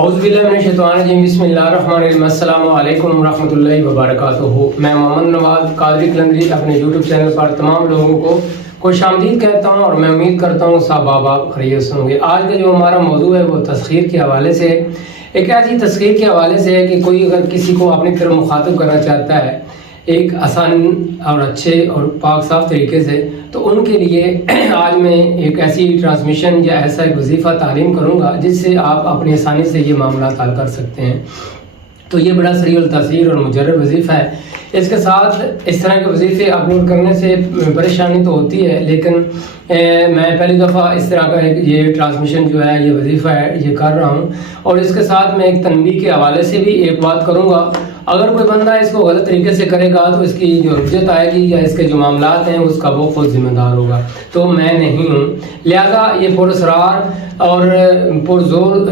اعوذ باللہ من الشیطان الرجیم، بسم اللہ الرحمن الرحیم، السلام علیکم ورحمۃ اللہ وبرکاتہ۔ میں محمد نواز قادری کلندری اپنے یوٹیوب چینل پر تمام لوگوں کو خوش آمدید کہتا ہوں اور میں امید کرتا ہوں صاحب آپ خیریت سے ہوں گے۔ آج کا جو ہمارا موضوع ہے وہ تسخیر کے حوالے سے ہے۔ ایک ایسی تسخیر کے حوالے سے ہے کہ کوئی اگر کسی کو اپنی طرف مخاطب کرنا چاہتا ہے ایک آسان اور اچھے اور پاک صاف طریقے سے، تو ان کے لیے آج میں ایک ایسی ٹرانسمیشن یا ایسا ایک وظیفہ تعلیم کروں گا جس سے آپ اپنی آسانی سے یہ معاملات حل کر سکتے ہیں۔ تو یہ بڑا سریع التاثیر اور مجرب وظیفہ ہے۔ اس کے ساتھ اس طرح کے وظیفے اپلوڈ کرنے سے پریشانی تو ہوتی ہے، لیکن میں پہلی دفعہ اس طرح کا یہ ٹرانسمیشن جو ہے یہ وظیفہ ہے یہ کر رہا ہوں، اور اس کے ساتھ میں ایک تنبیہ کے حوالے سے بھی ایک بات کروں گا۔ اگر کوئی بندہ اس کو غلط طریقے سے کرے گا تو اس کی جو حجت آئے گی یا اس کے جو معاملات ہیں اس کا وہ خود ذمہ دار ہوگا، تو میں نہیں ہوں۔ لہذا یہ پراسرار اور پرزور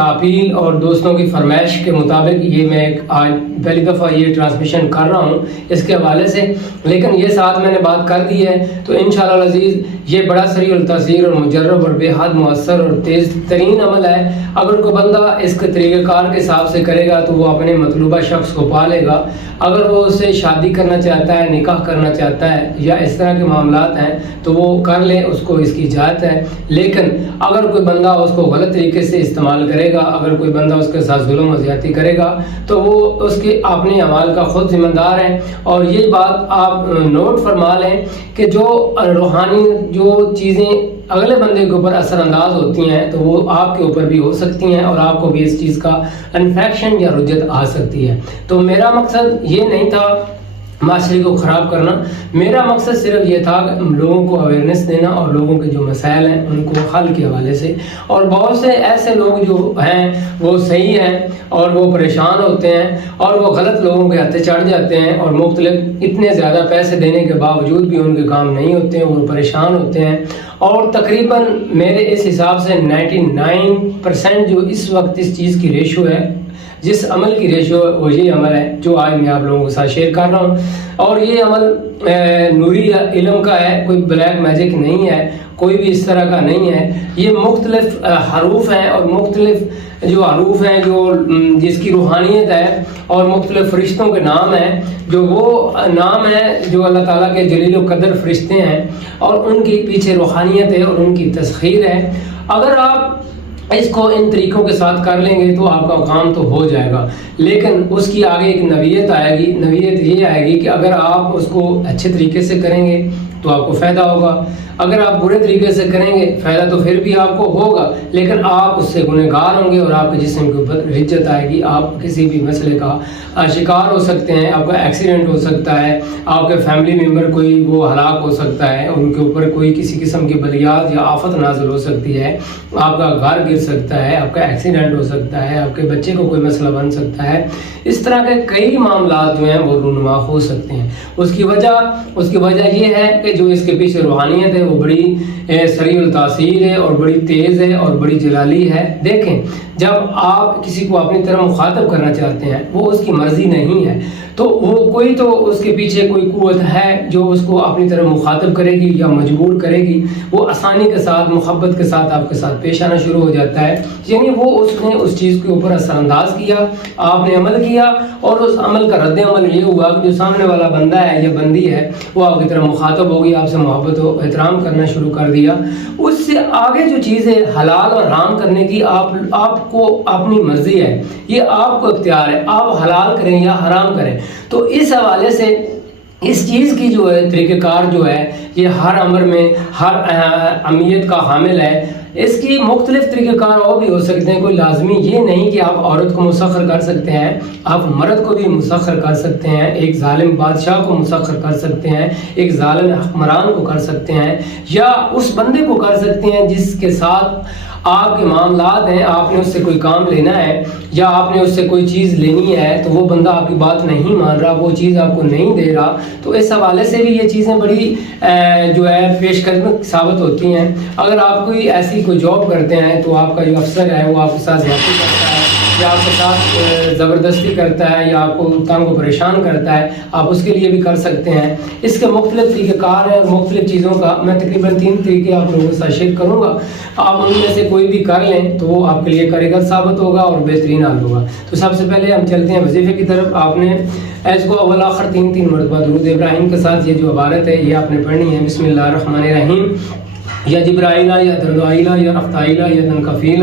اپیل اور دوستوں کی فرمائش کے مطابق یہ میں آج پہلی دفعہ یہ ٹرانسمیشن کر رہا ہوں اس کے حوالے سے، لیکن یہ ساتھ میں نے بات کر دی ہے تو انشاءاللہ العزیز یہ بڑا سریع التاثیر اور مجرب اور بے حد مؤثر اور تیز ترین عمل ہے۔ اگر کوئی بندہ اس کے طریقہ کار کے حساب سے کرے گا تو وہ اپنے مطلوبہ شخص کو پا لے گا۔ اگر وہ اس سے شادی کرنا چاہتا ہے، نکاح کرنا چاہتا ہے یا اس طرح کے معاملات ہیں تو وہ کر لے، اس کو اس کی اجازت ہے۔ لیکن اگر کوئی بندہ اس کو غلط طریقے سے استعمال کرے گا، اگر کوئی بندہ اس کے ساتھ ظلم و زیادتی کرے گا تو وہ اس کے اپنے اعمال کا خود ذمہ دار ہے۔ اور یہ بات آپ نوٹ فرما لیں کہ جو روحانی جو چیزیں اگلے بندے کے اوپر اثر انداز ہوتی ہیں تو وہ آپ کے اوپر بھی ہو سکتی ہیں اور آپ کو بھی اس چیز کا انفیکشن یا رجت آ سکتی ہے۔ تو میرا مقصد یہ نہیں تھا معاشرے کو خراب کرنا، میرا مقصد صرف یہ تھا کہ لوگوں کو اویئرنیس دینا اور لوگوں کے جو مسائل ہیں ان کو حل کے حوالے سے۔ اور بہت سے ایسے لوگ جو ہیں وہ صحیح ہیں اور وہ پریشان ہوتے ہیں اور وہ غلط لوگوں کے ہاتھے چڑھ جاتے ہیں اور مختلف اتنے زیادہ پیسے دینے کے باوجود بھی ان کے کام نہیں ہوتے ہیں، وہ پریشان ہوتے ہیں۔ اور تقریباً میرے اس حساب سے 99% جو اس وقت اس چیز کی ریشو ہے، جس عمل کی ریشو ہے وہ یہ عمل ہے جو آج میں آپ لوگوں کے ساتھ شیئر کر رہا ہوں۔ اور یہ عمل نوری علم کا ہے، کوئی بلیک میجک نہیں ہے، کوئی بھی اس طرح کا نہیں ہے۔ یہ مختلف حروف ہیں اور مختلف جو حروف ہیں جو جس کی روحانیت ہے اور مختلف فرشتوں کے نام ہیں، جو وہ نام ہیں جو اللہ تعالیٰ کے جلیل و قدر فرشتے ہیں اور ان کی پیچھے روحانیت ہے اور ان کی تسخیر ہے۔ اگر آپ اس کو ان طریقوں کے ساتھ کر لیں گے تو آپ کا کام تو ہو جائے گا، لیکن اس کی آگے ایک نوعیت آئے گی۔ نوعیت یہ آئے گی کہ اگر آپ اس کو اچھے طریقے سے کریں گے تو آپ کو فائدہ ہوگا، اگر آپ برے طریقے سے کریں گے فائدہ تو پھر بھی آپ کو ہوگا، لیکن آپ اس سے گنہگار ہوں گے اور آپ کے جسم کے اوپر رجت آئے گی۔ آپ کسی بھی مسئلے کا شکار ہو سکتے ہیں، آپ کا ایکسیڈنٹ ہو سکتا ہے، آپ کے فیملی ممبر کوئی وہ ہلاک ہو سکتا ہے، ان کے اوپر کوئی کسی قسم کی بلیات یا آفت نازل ہو سکتی ہے، آپ کا گھر گر سکتا ہے، آپ کا ایکسیڈنٹ ہو سکتا ہے، آپ کے بچے کو کوئی مسئلہ بن سکتا ہے۔ اس طرح کے کئی معاملات جو ہیں وہ رونما ہو سکتے ہیں۔ اس کی وجہ یہ ہے کہ جو اس کے پیچھے روحانیت ہے وہ بڑی سریع التاثیر ہے اور بڑی تیز ہے اور بڑی جلالی ہے۔ دیکھیں، جب آپ کسی کو اپنی طرح مخاطب کرنا چاہتے ہیں وہ اس کی مرضی نہیں ہے، تو وہ کوئی تو اس کے پیچھے کوئی قوت ہے جو اس کو اپنی طرف مخاطب کرے گی یا مجبور کرے گی۔ وہ آسانی کے ساتھ محبت کے ساتھ آپ کے ساتھ پیش آنا شروع ہو جاتا ہے، یعنی وہ اس نے اس چیز کے اوپر اثر انداز کیا، آپ نے عمل کیا اور اس عمل کا رد عمل یہ ہوا کہ جو سامنے والا بندہ ہے یا بندی ہے وہ آپ کی طرف مخاطب ہوگی، آپ سے محبت و احترام کرنا شروع کر دیا۔ اس سے آگے جو چیز ہے حلال اور حرام کرنے کی آپ کو اپنی مرضی ہے، یہ آپ کو اختیار ہے، آپ حلال کریں یا حرام کریں۔ تو اس حوالے سے اس چیز کی جو ہے طریقہ کار جو ہے یہ ہر امر میں ہر اہمیت کا حامل ہے۔ اس کی مختلف طریقہ کار اور بھی ہو سکتے ہیں، کوئی لازمی یہ نہیں کہ آپ عورت کو مسخر کر سکتے ہیں، آپ مرد کو بھی مسخر کر سکتے ہیں، ایک ظالم بادشاہ کو مسخر کر سکتے ہیں، ایک ظالم حکمران کو کر سکتے ہیں، یا اس بندے کو کر سکتے ہیں جس کے ساتھ آپ کے معاملات ہیں، آپ نے اس سے کوئی کام لینا ہے یا آپ نے اس سے کوئی چیز لینی ہے تو وہ بندہ آپ کی بات نہیں مان رہا، وہ چیز آپ کو نہیں دے رہا، تو اس حوالے سے بھی یہ چیزیں بڑی جو ہے پیش قدم ثابت ہوتی ہیں۔ اگر آپ کوئی ایسی کوئی جاب کرتے ہیں تو آپ کا جو افسر ہے وہ آپ کے ساتھ زیادتی کرتا ہے یا آپ کے ساتھ زبردستی کرتا ہے یا آپ کو تنگ و پریشان کرتا ہے، آپ اس کے لیے بھی کر سکتے ہیں۔ اس کے مختلف طریقہ کار ہیں اور مختلف چیزوں کا میں تقریباً 3 طریقے آپ لوگوں کے ساتھ شیئر کروں گا۔ آپ ان میں سے کوئی بھی کر لیں تو وہ آپ کے لیے کارگر ثابت ہوگا اور بہترین حل ہوگا۔ تو سب سے پہلے ہم چلتے ہیں وظیفے کی طرف۔ آپ نے ایس کو اول آخر 3 مرتبہ درود ابراہیم کے ساتھ یہ جو عبارت ہے یہ آپ نے پڑھنی ہے۔ بسم اللہ الرحمن الرحیم، یا جبرائیل یا دردائیل یا رفتائیل یا تنکفیل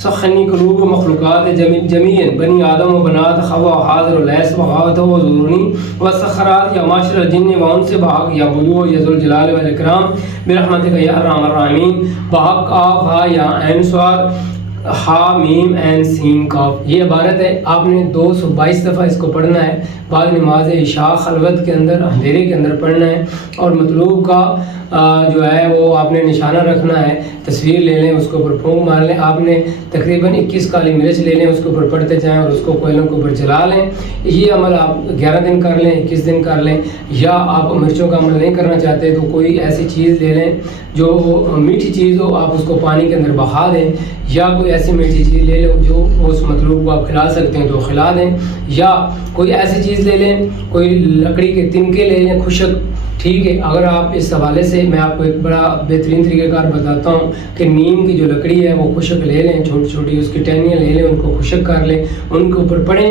سخنی قلوب مخلوقات جمیع بنی آدم و بنات خوا حاضر اللیس و غاوت و ضرونی و سخرات یا معاشر الجن و ان سے بحق یا بدو یا ذوالجلال والاکرام برحمتک یا ارحم الراحمین بحق آف ہا یا عین صاد ہا میم این سین کاف۔ یہ عبارت ہے، آپ نے 222 دفعہ اس کو پڑھنا ہے۔ بعد نماز عشاء خلوت کے اندر اندھیرے کے اندر پڑھنا ہے، اور مطلوب کا جو ہے وہ آپ نے نشانہ رکھنا ہے۔ تصویر لے لیں، اس کے اوپر پھونک مار لیں۔ آپ نے تقریباً 21 کالی مرچ لے لیں، اس کے اوپر پڑھتے جائیں اور اس کو کوئلوں کے اوپر جلا لیں۔ یہ عمل آپ 11 دن کر لیں، 21 دن کر لیں، یا آپ مرچوں کا عمل نہیں کرنا چاہتے تو کوئی ایسی چیز لے لیں جو میٹھی چیز ہو، آپ اس کو پانی کے اندر بہا دیں، یا کوئی ایسی میٹھی چیز لے لیں جو اس مطلوب کو آپ کھلا سکتے ہیں تو کھلا دیں، یا کوئی ایسی چیز لے لیں، کوئی لکڑی کے تنکے لے لیں خشک، ٹھیک ہے۔ اگر آپ اس حوالے سے میں آپ کو ایک بڑا بہترین طریقہ کار بتاتا ہوں کہ نیم کی جو لکڑی ہے وہ خشک لے لیں، چھوٹی چھوٹی اس کی ٹہنیاں لے لیں، ان کو خشک کر لیں، ان کے اوپر پڑھیں۔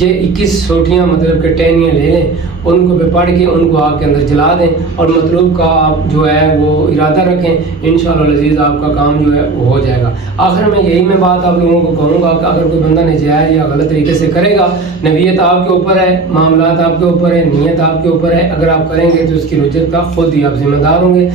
یہ 21 چھوٹیاں مطلب کہ ٹہنیاں لے لیں، ان کو پڑھ کے ان کو آگ کے اندر جلا دیں، اور مطلوب کا آپ جو ہے وہ ارادہ رکھیں، انشاءاللہ العزیز آپ کا کام جو ہے وہ ہو جائے گا۔ آخر میں یہی میں بات آپ لوگوں کو کہوں گا کہ اگر کوئی بندہ ناجائز یا غلط طریقے سے کرے گا، نویت آپ کے اوپر ہے، معاملات آپ کے اوپر ہے، نیت آپ کے اوپر ہے، اگر آپ کریں گے تو اس کی رجت کا خود ہی آپ ذمہ دار ہوں گے۔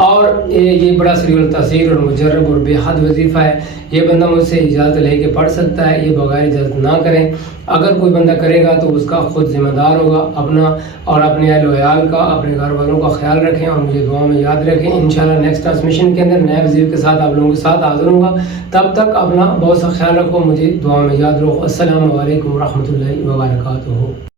اور یہ بڑا سریع التاثیر اور مجرب اور بے حد وظیفہ ہے۔ یہ بندہ مجھ سے اجازت لے کے پڑھ سکتا ہے، یہ بغیر اجازت نہ کریں۔ اگر کوئی بندہ کرے گا تو اس کا خود ذمہ دار ہوگا۔ اپنا اور اپنے اہل و عیال کا، اپنے گھر والوں کا خیال رکھیں اور مجھے دعا میں یاد رکھیں۔ انشاءاللہ نیکسٹ ٹرانسمیشن کے اندر نئے وظیفے کے ساتھ آپ لوگوں کے ساتھ حاضر ہوں گا۔ تب تک اپنا بہت سا خیال رکھو، مجھے دعا میں یاد رکھو۔ السلام علیکم ورحمۃ اللہ وبرکاتہ۔